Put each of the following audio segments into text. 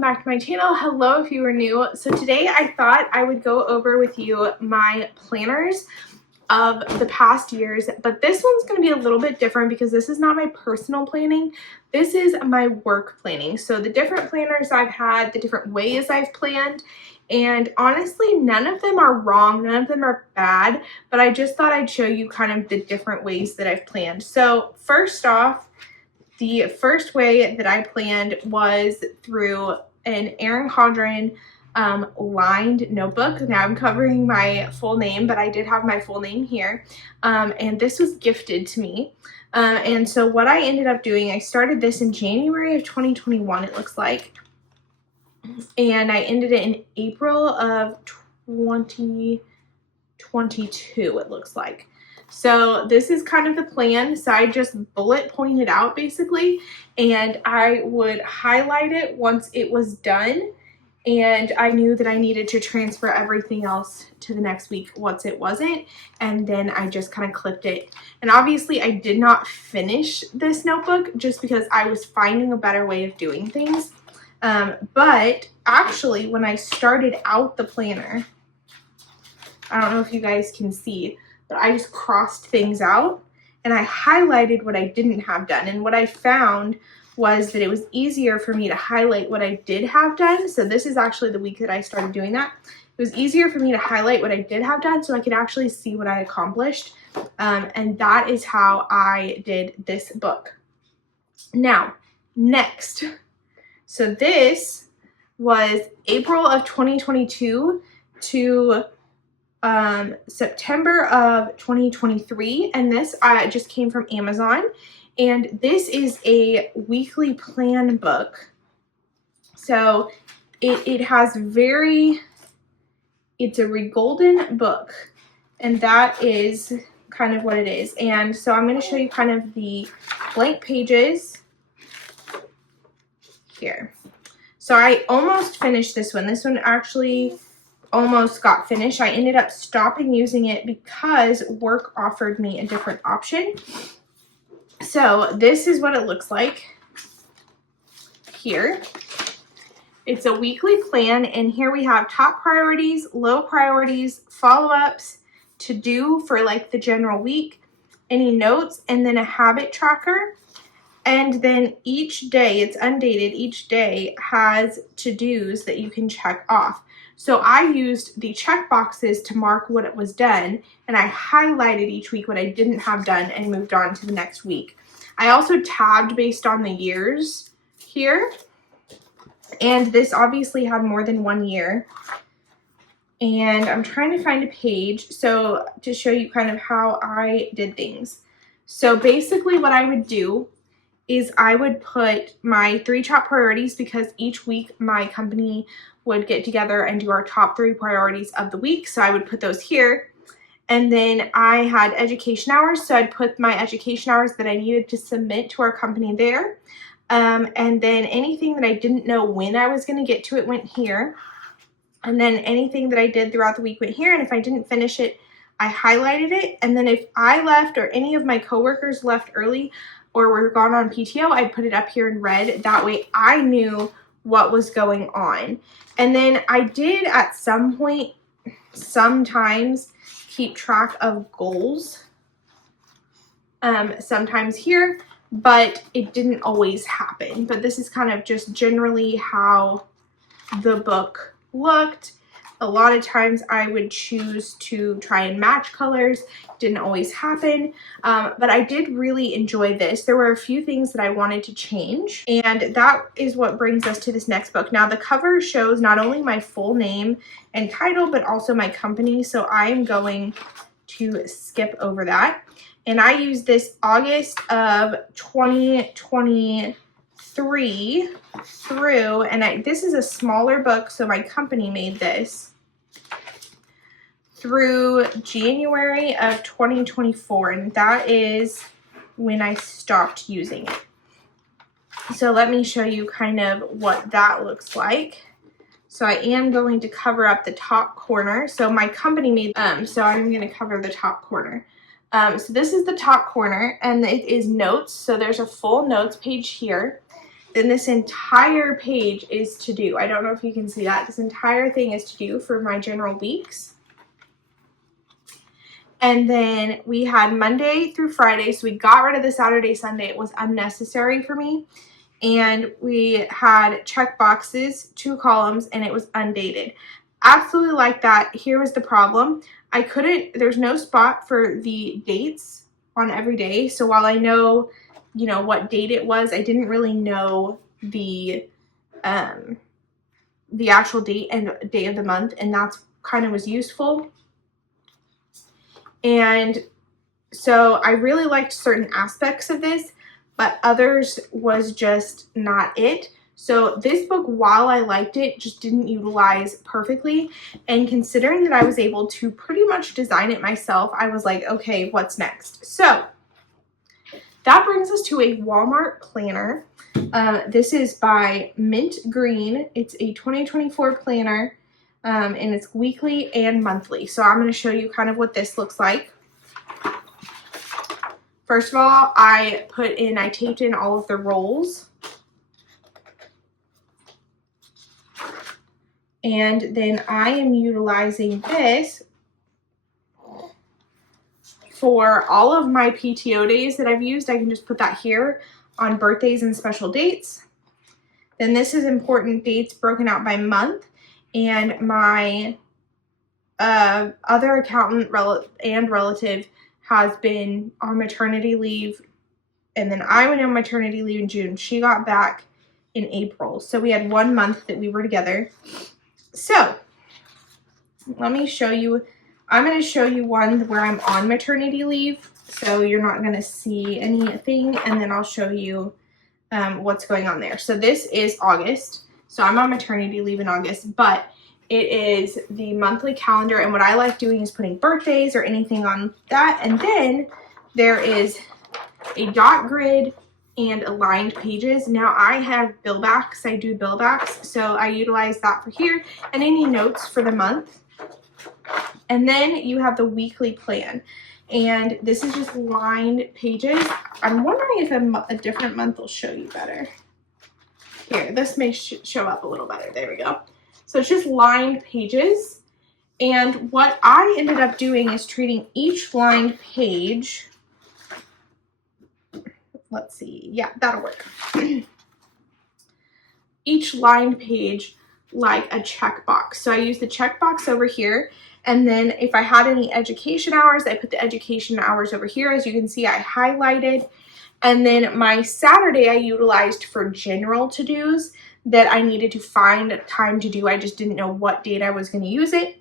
welcome back to my channel. Hello if you are new. So today I thought I would go over with you my planners of the past years, but this one's going to be a little bit different because this is not my personal planning. This is my work planning. So the different planners I've had, the different ways I've planned, and honestly, none of them are wrong, none of them are bad, but I just thought I'd show you kind of the different ways that I've planned. So first off, the first way that I planned was through an Erin Condren lined notebook. Now I'm covering my full name, but I did have my full name here. And this was gifted to me. And so what I ended up doing, I started this in January of 2021, it looks like. And I ended it in April of 2022, it looks like. So this is kind of the plan. So I just bullet pointed out basically, and I would highlight it once it was done. And I knew that I needed to transfer everything else to the next week once it wasn't. And then I just kind of clipped it. And obviously I did not finish this notebook just because I was finding a better way of doing things. But actually when I started out the planner, I don't know if you guys can see, but I just crossed things out and I highlighted what I didn't have done. And what I found was that it was easier for me to highlight what I did have done. So this is actually the week that I started doing that. It was easier for me to highlight what I did have done so I could actually see what I accomplished. And that is how I did this book. Now, next. So this was April of 2022 to September of 2023, and this just came from Amazon, and this is a weekly plan book. So it has it's a Golden book, and that is kind of what it is. And so I'm going to show you kind of the blank pages here. So I almost finished this one. This one actually almost got finished. I ended up stopping using it because work offered me a different option. So this is what it looks like here. It's a weekly plan, and here we have top priorities, low priorities, follow-ups, to do for like the general week, any notes, and then a habit tracker. And then each day, it's undated, each day has to-dos that you can check off. So I used the check boxes to mark what it was done, and I highlighted each week what I didn't have done and moved on to the next week. I also tabbed based on the years here, and this obviously had more than 1 year. And I'm trying to find a page so to show you kind of how I did things. So basically what I would do is I would put my 3 top priorities, because each week my company would get together and do our top 3 priorities of the week. So I would put those here. And then I had education hours. So I'd put my education hours that I needed to submit to our company there. And then anything that I didn't know when I was going to get to it went here. And then anything that I did throughout the week went here. And if I didn't finish it, I highlighted it. And then if I left or any of my coworkers left early or were gone on PTO, I'd put it up here in red. That way I knew what was going on. And then I did at some point sometimes keep track of goals, sometimes here, but it didn't always happen. But this is kind of just generally how the book looked. A lot of times I would choose to try and match colors. Didn't always happen, but I did really enjoy this. There were a few things that I wanted to change, and that is what brings us to this next book. Now the cover shows not only my full name and title, but also my company, so I'm going to skip over that. And I used this August of 2023 through, and this is a smaller book, so my company made this, through January of 2024, and that is when I stopped using it. So let me show you kind of what that looks like. So I am going to cover up the top corner. So my company made, so I'm going to cover the top corner. So this is the top corner, and it is notes. So there's a full notes page here. then this entire page is to do. I don't know if you can see that. This entire thing is to do for my general weeks. And then we had Monday through Friday, so we got rid of the Saturday, Sunday. It was unnecessary for me. And we had check boxes, 2 columns, and it was undated. Absolutely like that. Here was the problem. There's no spot for the dates on every day. So while I know, you know, what date it was, I didn't really know the actual date and day of the month, and that's kind of was useful. And so I really liked certain aspects of this, but others was just not it. So this book, while I liked it, just didn't utilize perfectly. And considering that I was able to pretty much design it myself, I was like, okay, what's next? So that brings us to a Walmart planner. This is by Mint Green. It's a 2024 planner, and it's weekly and monthly. So I'm going to show you kind of what this looks like. First of all, I taped in all of the rolls. And then I am utilizing this for all of my PTO days that I've used. I can just put that here on birthdays and special dates. Then this is important dates broken out by month. And my other accountant and relative has been on maternity leave. And then I went on maternity leave in June. She got back in April. So we had 1 month that we were together. So let me show you. I'm going to show you one where I'm on maternity leave. So you're not going to see anything. And then I'll show you what's going on there. So this is August. So I'm on maternity leave in August, but it is the monthly calendar. And what I like doing is putting birthdays or anything on that. And then there is a dot grid and aligned pages. Now I have bill backs. I do bill backs. So I utilize that for here and any notes for the month. And then you have the weekly plan. And this is just lined pages. I'm wondering if a different month will show you better. Here, this may show up a little better. There we go. So it's just lined pages. And what I ended up doing is treating each lined page. Let's see. Yeah, that'll work. Each lined page like a checkbox. So I use the checkbox over here. And then if I had any education hours, I put the education hours over here. As you can see, I highlighted. And then my Saturday I utilized for general to-dos that I needed to find time to do. I just didn't know what date I was going to use it.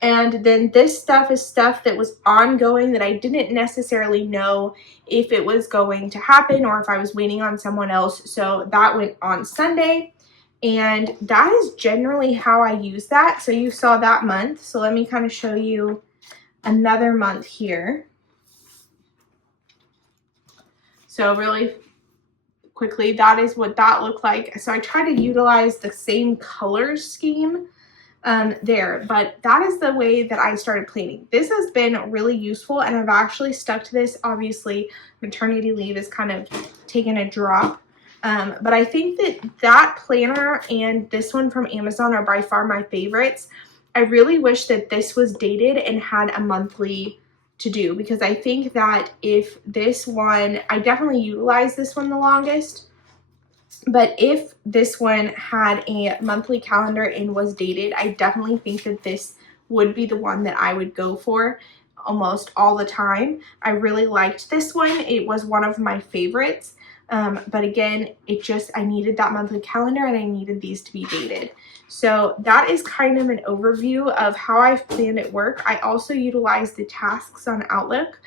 And then this stuff is stuff that was ongoing that I didn't necessarily know if it was going to happen or if I was waiting on someone else. So that went on Sunday. And that is generally how I use that. So you saw that month. So let me kind of show you another month here. So really quickly, that is what that looked like. So I try to utilize the same color scheme there, but that is the way that I started planning. This has been really useful, and I've actually stuck to this. Obviously, maternity leave is kind of taken a drop. But I think that planner and this one from Amazon are by far my favorites. I really wish that this was dated and had a monthly to do, because I think that if this one, I definitely utilized this one the longest, but if this one had a monthly calendar and was dated, I definitely think that this would be the one that I would go for almost all the time. I really liked this one. It was one of my favorites. But again, I needed that monthly calendar and I needed these to be dated. So that is kind of an overview of how I've planned it work. I also utilize the tasks on Outlook,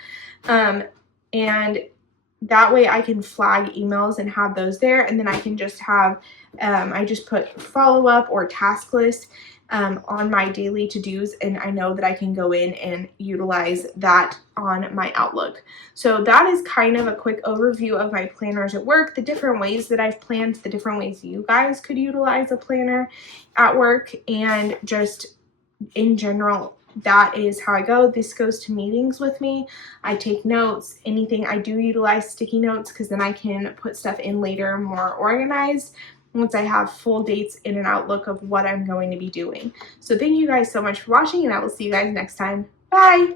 and that way I can flag emails and have those there. And then I can just have, I just put follow-up or task list on my daily to-dos, and I know that I can go in and utilize that on my Outlook. So that is kind of a quick overview of my planners at work, the different ways that I've planned, the different ways you guys could utilize a planner at work, and just in general that is how I go. This goes to meetings with me. I take notes. Anything I do utilize sticky notes because then I can put stuff in later more organized once I have full dates in an outlook of what I'm going to be doing. So thank you guys so much for watching, and I will see you guys next time. Bye!